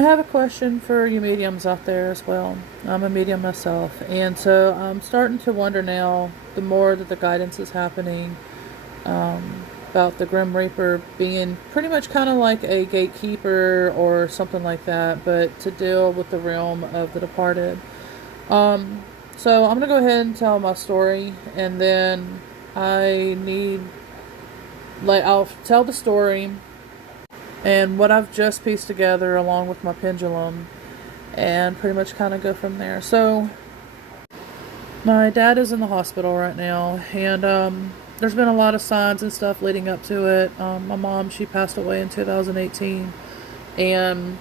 I have a question for you mediums out there as well. I'm a medium myself, and so I'm starting to wonder now, the more that the guidance is happening, about the Grim Reaper being pretty much kind of like a gatekeeper or something like that, but to deal with the realm of the departed. So I'm gonna go ahead and tell my story, and then I need, I'll tell the story and what I've just pieced together along with my pendulum, and pretty much kind of go from there. So my dad is in the hospital right now, and there's been a lot of signs and stuff leading up to it. My mom, she passed away in 2018, and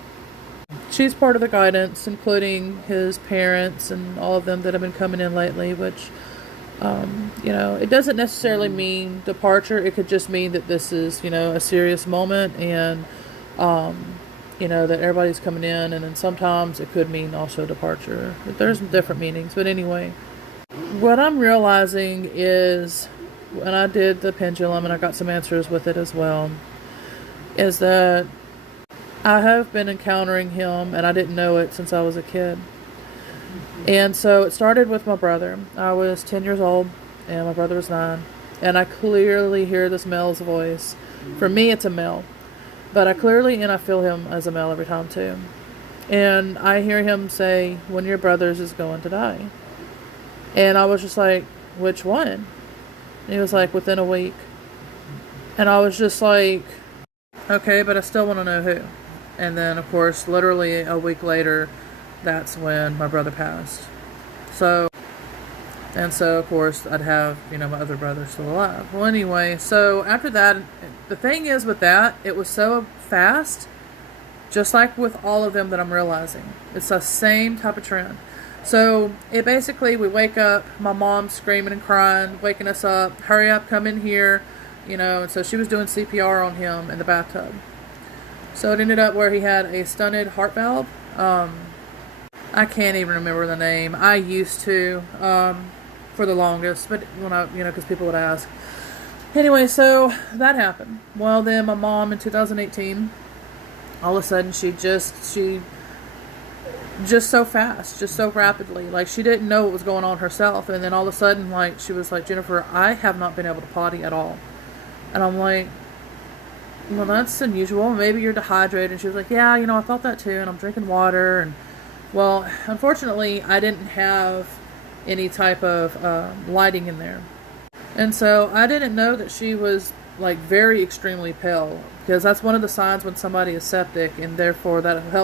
she's part of the guidance, including his parents and all of them that have been coming in lately, which, it doesn't necessarily mean departure. It could just mean that this is, a serious moment, and, that everybody's coming in, and then sometimes it could mean also departure. There's different meanings, but anyway, what I'm realizing is, when I did the pendulum, and I got some answers with it as well, is that I have been encountering him, and I didn't know it since I was a kid. And so it started with my brother. I was 10 years old, and my brother was 9. And I clearly hear this male's voice. For me, it's a male. But I feel him as a male every time, too. And I hear him say, "One of your brothers is going to die." And I was just like, "Which one?" And he was like, "Within a week." And I was just like, "Okay, but I still want to know who." And then, of course, literally a week later, that's when my brother passed. So, of course, I'd have, my other brother still alive. Well, anyway, so after that, the thing is with that, it was so fast, just like with all of them that I'm realizing. It's the same type of trend. So, it basically, we wake up, my mom's screaming and crying, waking us up, "Hurry up, come in here," and so she was doing CPR on him in the bathtub. So it ended up where he had a stunted heart valve. I can't even remember the name. I used to, for the longest, but when because people would ask. Anyway, so that happened. Well, then my mom in 2018, all of a sudden she just so fast, just so rapidly, like she didn't know what was going on herself, and then all of a sudden, like, she was like, "Jennifer, I have not been able to potty at all." And I'm like, "Well, that's unusual. Maybe you're dehydrated." And she was like, "Yeah, I thought that too, and I'm drinking water." And, well, unfortunately, I didn't have any type of lighting in there. And so I didn't know that she was, like, very extremely pale, because that's one of the signs when somebody is septic, and therefore that